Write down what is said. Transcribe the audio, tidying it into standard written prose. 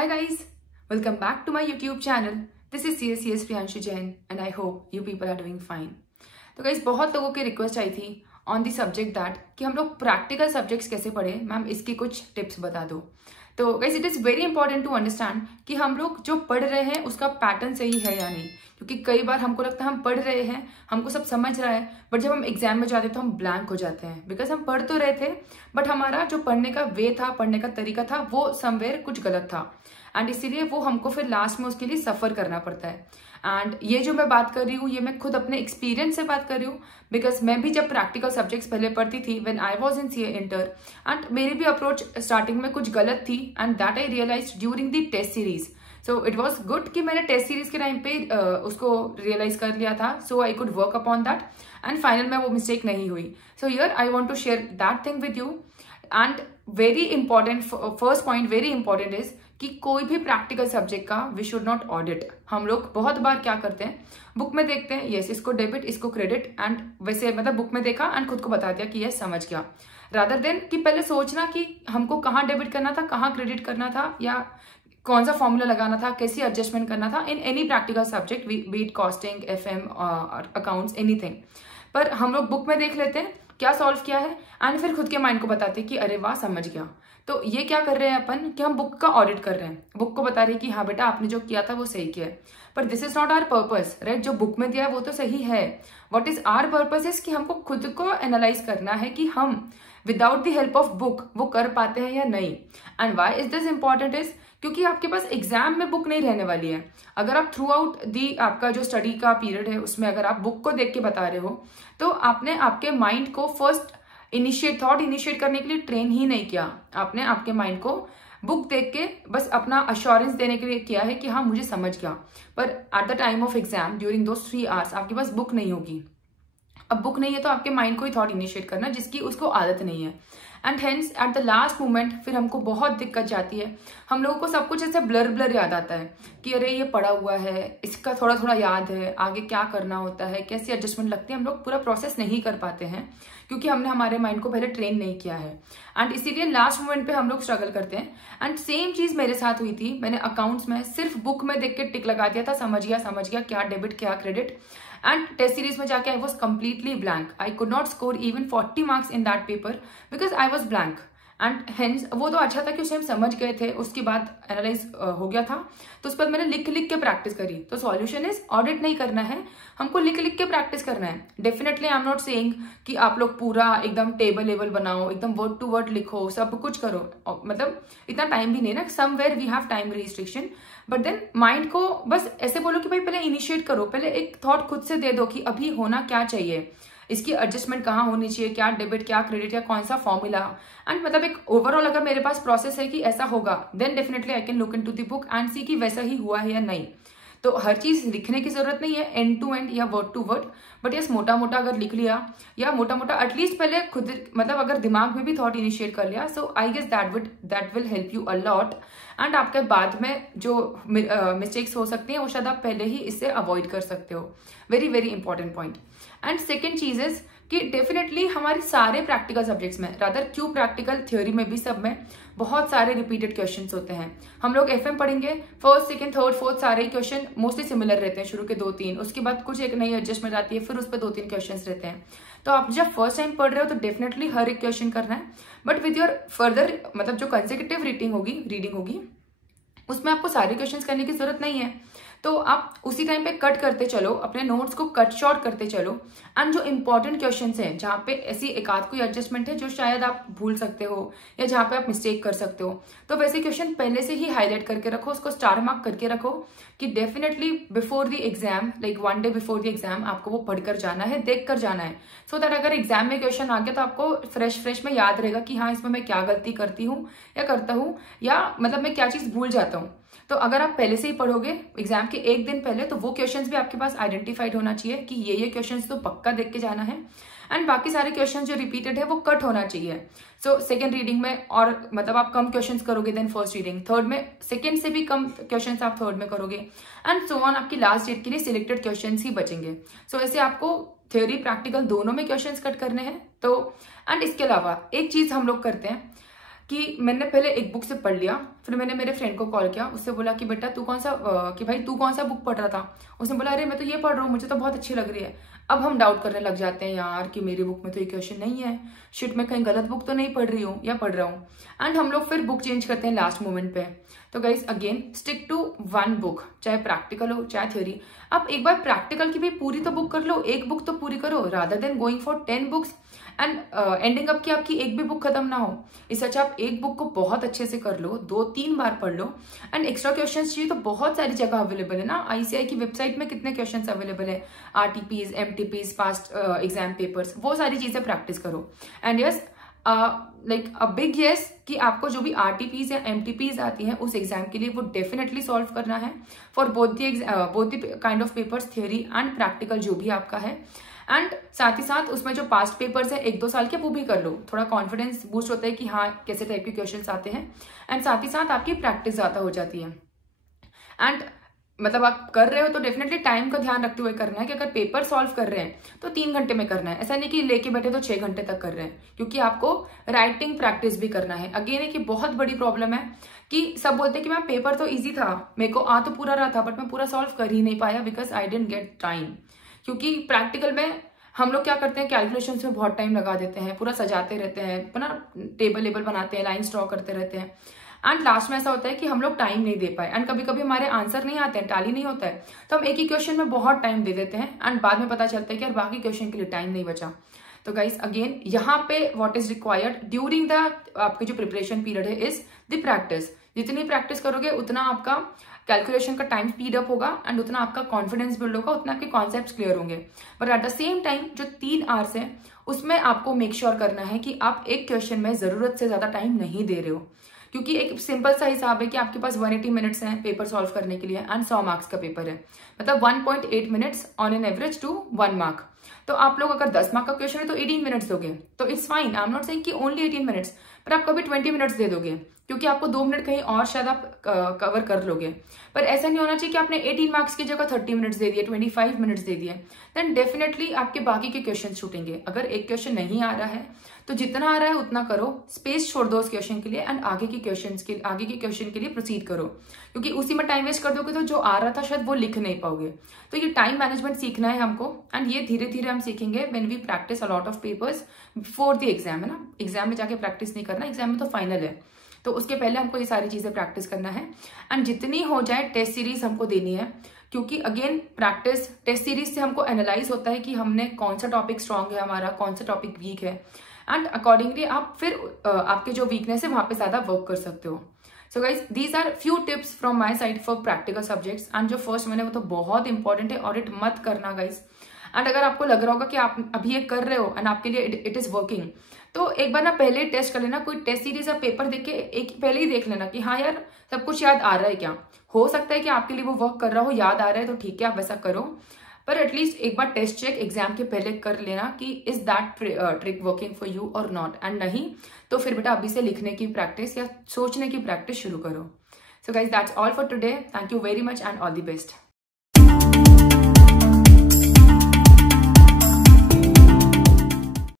Hi guys, welcome back to my YouTube channel. This is CSCS Priyanshu Jain and I hope you people are doing fine. तो guys बहुत लोगों की request आई थी on the subject that कि हम लोग practical subjects कैसे पढ़े, मैम इसकी कुछ टिप्स बता दो। तो guys it is very important to understand कि हम लोग जो पढ़ रहे हैं उसका पैटर्न सही है या नहीं, क्योंकि कई बार हमको लगता है हम पढ़ रहे हैं, हमको सब समझ रहा है, बट जब हम एग्जाम में जाते हैं तो हम ब्लैंक हो जाते हैं बिकॉज हम पढ़ तो रहे थे बट हमारा जो पढ़ने का वे था, पढ़ने का तरीका था, वो समवेयर कुछ गलत था एंड इसीलिए वो हमको फिर लास्ट में उसके लिए सफ़र करना पड़ता है। एंड ये जो मैं बात कर रही हूँ ये मैं खुद अपने एक्सपीरियंस से बात कर रही हूँ बिकॉज मैं भी जब प्रैक्टिकल सब्जेक्ट्स पहले पढ़ती थी when I was in CA inter and मेरी भी अप्रोच स्टार्टिंग में कुछ गलत थी and that I realise during the test series. So it was good कि मैंने टेस्ट सीरीज के टाइम पे उसको रियलाइज कर लिया था, so I could work upon that and final में वो मिस्टेक नहीं हुई। So here I want to share that thing with you and very important first point very important is कि कोई भी प्रैक्टिकल सब्जेक्ट का वी शुड नॉट ऑडिट। हम लोग बहुत बार क्या करते हैं, बुक में देखते हैं यस इसको डेबिट इसको क्रेडिट एंड वैसे मतलब बुक में देखा एंड खुद को बता दिया कि यस समझ गया, रादर देन कि पहले सोचना कि हमको कहाँ डेबिट करना था, कहाँ क्रेडिट करना था, या कौन सा फॉर्मूला लगाना था, कैसी एडजस्टमेंट करना था in any practical subject B it costing, FM, accounts, anything. पर हम लोग बुक में देख लेते हैं क्या सॉल्व किया है एंड फिर खुद के माइंड को बताते हैं कि अरे वाह समझ गया। तो ये क्या कर रहे हैं अपन कि हम बुक का ऑडिट कर रहे हैं, बुक को बता रहे हैं कि हाँ बेटा आपने जो किया था वो सही किया है, पर this is not our purpose right. जो बुक में दिया है वो तो सही है, what is our purpose is कि हमको खुद को एनालाइज करना है कि हम without the help of book वो कर पाते हैं या नहीं। And why is this important is क्योंकि आपके पास एग्जाम में बुक नहीं रहने वाली है। अगर आप थ्रू आउट दी आपका जो स्टडी का पीरियड है उसमें अगर आप बुक को देख के बता रहे हो तो आपने आपके माइंड को फर्स्ट थॉट इनिशिएट करने के लिए ट्रेन ही नहीं किया, आपने आपके माइंड को बुक देख के बस अपना अश्योरेंस देने के लिए किया है कि हाँ मुझे समझ गया। पर at the time of exam during those 3 hours आपके पास बुक नहीं होगी। अब बुक नहीं है तो आपके माइंड को ही थॉट इनिशिएट करना जिसकी उसको आदत नहीं है and hence at the last moment फिर हमको बहुत दिक्कत जाती है। हम लोगों को सब कुछ ऐसे ब्लर ब्लर याद आता है कि अरे ये पढ़ा हुआ है, इसका थोड़ा थोड़ा याद है, आगे क्या करना होता है, कैसी एडजस्टमेंट लगती है, हम लोग पूरा प्रोसेस नहीं कर पाते हैं क्योंकि हमने हमारे माइंड को पहले ट्रेन नहीं किया है एंड इसीलिए लास्ट मोमेंट पे हम लोग स्ट्रगल करते हैं। एंड सेम चीज मेरे साथ हुई थी, मैंने अकाउंट्स में सिर्फ बुक में देख के टिक लगा दिया था, समझ गया क्या डेबिट क्या क्रेडिट, एंड टेस्ट सीरीज में जाके I was completely blank. I could not score even 40 marks in that paper because I was blank and hence वो तो अच्छा था कि उसे हम समझ गए थे, उसके बाद एनालाइज हो गया था, तो उस पर मैंने लिख लिख के प्रैक्टिस करी। तो सॉल्यूशन इज ऑडिट नहीं करना है, हमको लिख लिख के प्रैक्टिस करना है। Definitely I am not saying कि आप लोग पूरा एकदम टेबल बनाओ, एकदम वर्ड टू वर्ड लिखो, सब कुछ करो, मतलब इतना टाइम भी नहीं ना, somewhere we have time restriction, but then mind को बस ऐसे बोलो कि भाई पहले इनिशिएट करो, पहले एक थॉट खुद से दे दो कि अभी होना क्या चाहिए, इसकी एडजस्टमेंट कहाँ होनी चाहिए, क्या डेबिट क्या क्रेडिट या कौन सा फॉर्मूला, एंड मतलब एक ओवरऑल अगर मेरे पास प्रोसेस है कि ऐसा होगा then definitely I can look into the book and see कि वैसा ही हुआ है या नहीं। तो हर चीज लिखने की जरूरत नहीं है एंड टू एंड या word to word, but yes मोटा मोटा अगर लिख लिया या मोटा मोटा एटलीस्ट पहले खुद मतलब अगर दिमाग में भी थॉट इनिशिएट कर लिया, so I guess that will help you a lot and आपके बाद में जो मिस्टेक्स हो सकती हैं वो शायद आप पहले ही इससे अवॉइड कर सकते हो। Very very important point. And second चीज इज कि डेफिनेटली हमारे सारे प्रैक्टिकल सब्जेक्ट्स में, रादर क्यों प्रैक्टिकल थ्योरी में भी सब में बहुत सारे रिपीटेड क्वेश्चंस होते हैं। हम लोग FM पढ़ेंगे, फर्स्ट सेकंड थर्ड फोर्थ सारे क्वेश्चन मोस्टली सिमिलर रहते हैं, शुरू के 2-3, उसके बाद कुछ एक नई एडजस्टमेंट आती है, फिर उस पर 2-3 क्वेश्चन रहते हैं। तो आप जब फर्स्ट टाइम पढ़ रहे हो तो डेफिनेटली हर एक क्वेश्चन करना है, बट विद योर फर्दर मतलब जो कंसेक्यूटिव रीडिंग होगी उसमें आपको सारे क्वेश्चंस करने की जरूरत नहीं है। तो आप उसी टाइम पे कट करते चलो, अपने नोट्स को कट शॉर्ट करते चलो एंड जो इंपॉर्टेंट क्वेश्चंस हैं जहाँ पे ऐसी एक आध कोई एडजस्टमेंट है जो शायद आप भूल सकते हो या जहाँ पे आप मिस्टेक कर सकते हो, तो वैसे क्वेश्चन पहले से ही हाईलाइट करके रखो, उसको स्टार मार्क करके रखो कि definitely before the exam, like 1 day before the exam आपको वो पढ़कर जाना है, देख कर जाना है, सो दैट अगर एग्जाम में क्वेश्चन आ गया तो आपको फ्रेश में याद रहेगा कि हाँ इसमें मैं क्या गलती करती हूँ या करता हूँ, या मतलब मैं क्या चीज भूल जाता हूँ। तो अगर आप पहले से ही पढ़ोगे एग्जाम के एक दिन पहले तो वो क्वेश्चंस भी आपके पास आइडेंटिफाइड होना चाहिए कि ये क्वेश्चंस तो पक्का देख के जाना है एंड बाकी सारे क्वेश्चंस जो रिपीटेड है वो कट होना चाहिए। सो सेकंड रीडिंग में और मतलब आप कम क्वेश्चंस करोगे देन फर्स्ट रीडिंग, थर्ड में सेकंड से भी कम क्वेश्चंस आप थर्ड में करोगे एंड सो ऑन, आपकी लास्ट डेट के लिए सिलेक्टेड क्वेश्चंस ही बचेंगे। सो ऐसे आपको थ्योरी प्रैक्टिकल दोनों में क्वेश्चंस कट करने हैं। तो एंड इसके अलावा एक चीज हम लोग करते हैं कि मैंने पहले एक बुक से पढ़ लिया, फिर मैंने मेरे फ्रेंड को कॉल किया, उससे बोला कि बेटा तू कौन सा कि भाई तू कौन सा बुक पढ़ रहा था। उसने बोला अरे मैं तो ये पढ़ रहा हूँ, मुझे तो बहुत अच्छी लग रही है। अब हम डाउट करने लग जाते हैं यार कि मेरी बुक में तो ये क्वेश्चन नहीं है, शिट मैं कहीं गलत बुक तो नहीं पढ़ रही हूँ या पढ़ रहा हूँ, एंड हम लोग फिर बुक चेंज करते हैं लास्ट मोमेंट पे। तो guys again stick to one book, चाहे प्रैक्टिकल हो चाहे थ्योरी। आप एक बार प्रैक्टिकल की भी पूरी तो बुक कर लो, एक बुक तो पूरी करो, rather than going for 10 books and ending up की आपकी एक भी बुक खत्म ना हो। इससे अच्छा आप एक बुक को बहुत अच्छे से कर लो, 2-3 बार पढ़ लो, एंड एक्स्ट्रा क्वेश्चंस चाहिए तो बहुत सारी जगह अवेलेबल है ना। ICAI की वेबसाइट में कितने क्वेश्चंस अवेलेबल है, RTPs, MTPs, past exam papers, वो सारी चीजें प्रैक्टिस करो। And yes like a big yes कि आपको जो भी RTPs या MTPs आती हैं उस एग्जाम के लिए वो डेफिनेटली सॉल्व करना है for both the kind of papers, theory and practical जो भी आपका है। एंड साथ ही साथ उसमें जो पास्ट पेपर्स है 1-2 साल के, वो भी कर लो, थोड़ा कॉन्फिडेंस बूस्ट होता है कि हाँ कैसे टाइप के क्वेश्चंस आते हैं, एंड साथ ही साथ आपकी प्रैक्टिस ज्यादा हो जाती है। एंड मतलब आप कर रहे हो तो डेफिनेटली टाइम का ध्यान रखते हुए करना है कि अगर पेपर सॉल्व कर रहे हैं तो 3 घंटे में करना है, ऐसा नहीं कि लेके बैठे तो 6 घंटे तक कर रहे हैं, क्योंकि आपको राइटिंग प्रैक्टिस भी करना है। अगेन एक बहुत बड़ी प्रॉब्लम है कि सब बोलते हैं कि मैम पेपर तो ईजी था, मेरे को आ तो पूरा रहा था, बट मैं पूरा सॉल्व कर ही नहीं पाया because I didn't get time. क्योंकि प्रैक्टिकल में हम लोग क्या करते हैं, कैलकुलेशन में बहुत टाइम लगा देते हैं, पूरा सजाते रहते हैं ना, टेबल बनाते हैं, लाइन ड्रॉ करते रहते हैं, एंड लास्ट में ऐसा होता है कि हम लोग टाइम नहीं दे पाए, एंड कभी कभी हमारे आंसर नहीं आते हैं, टैली नहीं होता है, तो हम एक ही क्वेश्चन में बहुत टाइम दे देते हैं, एंड बाद में पता चलता है कि यार बाकी क्वेश्चन के लिए टाइम नहीं बचा। तो गाइस अगेन यहाँ पे what is required during the आपकी जो प्रिपरेशन पीरियड है इज द प्रैक्टिस। जितनी प्रैक्टिस करोगे उतना आपका कैलकुलेशन का टाइम स्पीड अप होगा, एंड उतना आपका कॉन्फिडेंस बिल्ड होगा, उतना आपके कॉन्सेप्ट्स क्लियर होंगे। But at the same time जो 3 आवर्स है उसमें आपको मेक श्योर करना है कि आप एक क्वेश्चन में जरूरत से ज्यादा टाइम नहीं दे रहे हो, क्योंकि एक सिंपल सा हिसाब है कि आपके पास 180 मिनट्स हैं पेपर सॉल्व करने के लिए, एंड 100 मार्क्स का पेपर है, मतलब 1.8 minutes on an average to 1 mark. तो आप लोग अगर 10 मार्क का क्वेश्चन है तो 18 मिनट्स दोगे तो it's fine, I am not saying कि ओनली 18 मिनट्स, पर आप कभी 20 मिनट्स दे दोगे क्योंकि आपको 2 मिनट कहीं और शायद आप कवर कर लोगे। पर ऐसा नहीं होना चाहिए कि आपने 18 मार्क्स की जगह 30 मिनट्स दे दिए, 25 मिनट्स दे दिए, देन डेफिनेटली आपके बाकी के क्वेश्चन छूटेंगे। अगर एक क्वेश्चन नहीं आ रहा है तो जितना आ रहा है उतना करो, स्पेस छोड़ दो उस क्वेश्चन के लिए, एंड आगे के क्वेश्चन के लिए प्रोसीड करो, क्योंकि उसी में टाइम वेस्ट कर दोगे तो जो आ रहा था शायद वो लिख नहीं पाओगे। तो ये टाइम मैनेजमेंट सीखना है हमको, एंड ये धीरे धीरे हम सीखेंगे when we practise a lot of papers before the exam, है ना। एग्जाम में जाके प्रैक्टिस नहीं करना, एग्जाम में तो फाइनल है, तो उसके पहले हमको ये सारी चीजें प्रैक्टिस करना है, एंड जितनी हो जाए टेस्ट सीरीज हमको देनी है, क्योंकि अगेन प्रैक्टिस टेस्ट सीरीज से हमको एनालाइज होता है कि हमने कौन सा टॉपिक स्ट्रांग है हमारा, कौन सा टॉपिक वीक है, एंड अकॉर्डिंगली आप फिर आपके जो वीकनेस है वहां पे ज्यादा वर्क कर सकते हो। So guys these are few tips from my side for practical subjects, and जो फर्स्ट मैंने वो तो बहुत इंपॉर्टेंट है, ऑडिट मत करना गाइज। एंड अगर आपको लग रहा होगा कि आप अभी ये कर रहे हो एंड आपके लिए इट इज वर्किंग, तो एक बार ना पहले ही टेस्ट कर लेना, कोई टेस्ट सीरीज या पेपर देख के एक पहले ही देख लेना कि हाँ यार सब कुछ याद आ रहा है क्या। हो सकता है कि आपके लिए वो वर्क कर रहा हो, याद आ रहा है तो ठीक है आप वैसा करो, पर एटलीस्ट एक बार टेस्ट चेक एग्जाम के पहले कर लेना कि is that trick working for you और नॉट, एंड नहीं तो फिर बेटा अभी से लिखने की प्रैक्टिस या सोचने की प्रैक्टिस शुरू करो। So guys that's all for today, thank you very much and all the best.